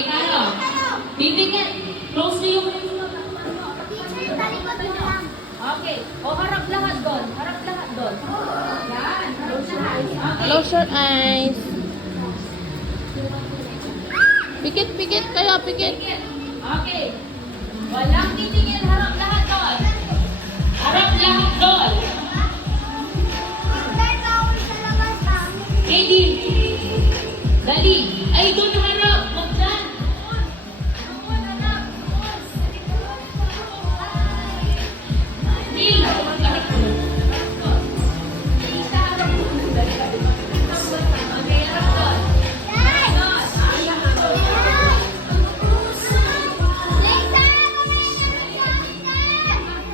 Okay, tayo. Pipikit. Close to yung... Okay. O, harap lahat doon. Harap lahat doon. Yan. Close your eyes. Okay. Close your eyes. Pikit, pikit. Kaya pikit. Pipikit. Okay. Walang titingin. Harap lahat doon. Harap lahat doon. Ready? Dali. Ay, doon harap. Huwag dyan. Neil. Harap ko. Isa harap ko. Okay, harap doon. Harap doon.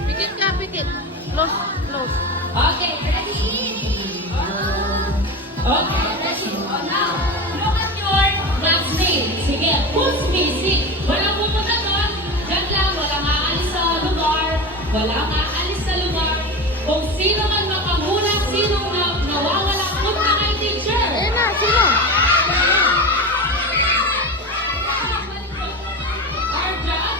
Pikit ka, pikit. Close, close. Okay, ready? Okay, ready. Oh, now, look at your classmate. Sige, who's missing? Walang pupunta doon. Diyan lang, walang aalis sa lugar. Walang aalis sa lugar. Kung sino man makahula, sino nawawala, punta kay teacher. Ayan na, sino? Arjan?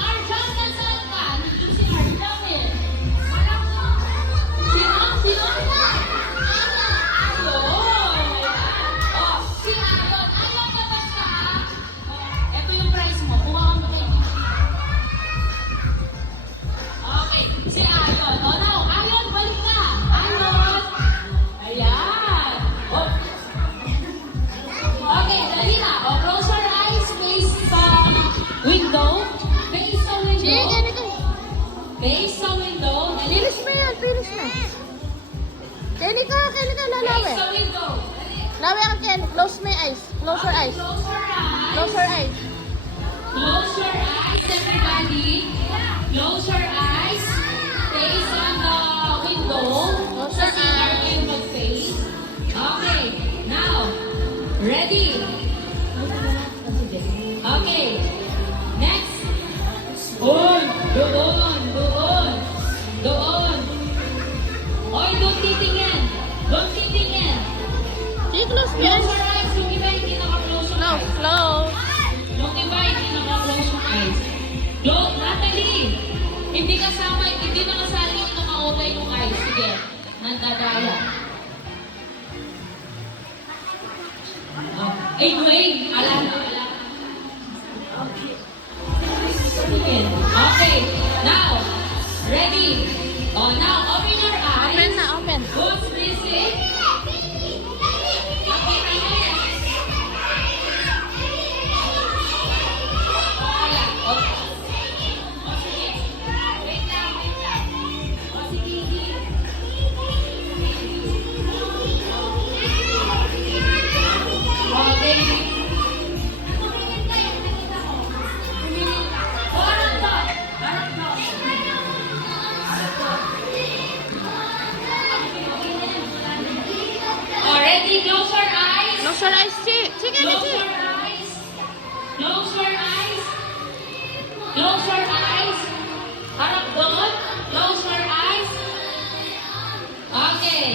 Arjan, nasaan ka? Nandito si Arjan eh. Walang... Sino? Sino? Ayon. Oh, si Ayon. Ayon, labas ka. Oh, ito yung prize mo. Kuha mo kay Okay, si Ayon. Oh, now, Ayon, balik ka. Ayon. Ayan. Oh. Okay, dali na. Oh, close your eyes. Face sa window. Face sa Sige, window. ganito. Face sa window. Dali. Pilis na yan, pilis na. Kelly ka, lalawi. Face sa window. Dali. Lawi ka, Kelly. Close my eyes. Close your eyes. Close your eyes. Close your eyes. Close your eyes, everybody. Close your eyes. Face on the window. Close your Kasi Arkin mag-face. Okay. Now, ready? Okay. Next. Hoy! Doon! Doon! Doon! Hoy, doon titingin! Doon titingin! Sige, close my Close eyes. your eyes. Yung iba hindi naka-close yung Close, eyes. close. Yung iba hindi naka-close yung eyes. Close, Natalie! Hindi nakasali yung naka-open yung eyes. Sige, nandadaya. Ay, Dwayne! Alam. Okay. Okay. Now, ready? Oh, now, open your eyes. Open na, open. Who's missing? Okay, ayan. Ayan. Okay. O, sige. Wait lang, wait lang. O, sige. Okay. O, harap doon. Harap doon. O, ready? Close your eyes. Close your eyes. Sige, Close sige. your eyes. Close your eyes. Close your eyes. Harap doon. Close your eyes. Okay.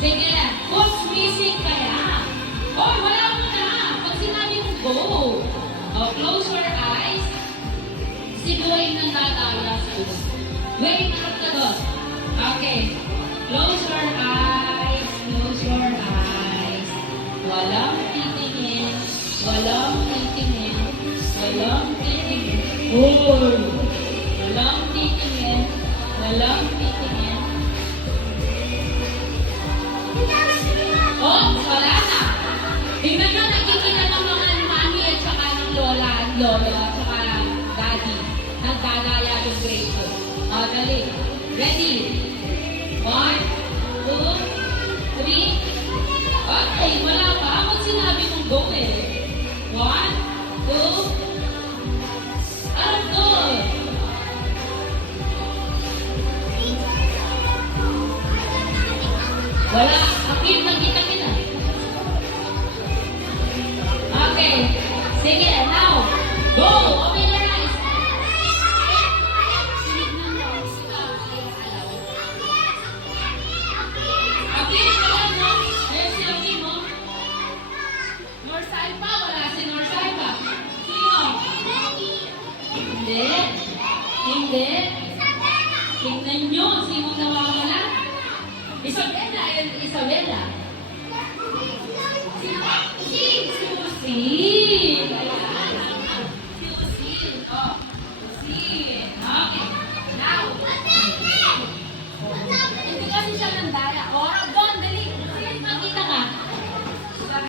Sige. Who's missing kaya? Oh, wala mo na. Pag sinabi mo, go. Oh, close your eyes. Si Dwayne nang dadaya sa iyo. Dwayne, harap ka doon. Okay. Close your eyes. Close your eyes. Walang titingin. Walang titingin. Walang titingin. Uy! Walang titingin. Walang titingin. Oh, wala na. Tingnan nyo, nakikita ng mga mami at saka ng lola at lolo at saka daddy. Nagdadaya yung grade ko. O, dali. Ready? 1, 2, 3. Okay, wala pa. Pag sinabi mong go eh. 1, 2. Harap doon. Wala. Akin, nakita-kita. Okay. Sige, now. Go! Open your eyes. Akin, wala mo. There's si Akin mo. Norsaipa, wala si Norsaipa. tingnan nyo, sino nawawala? Isabella, ayan, Isabella. Si Susie.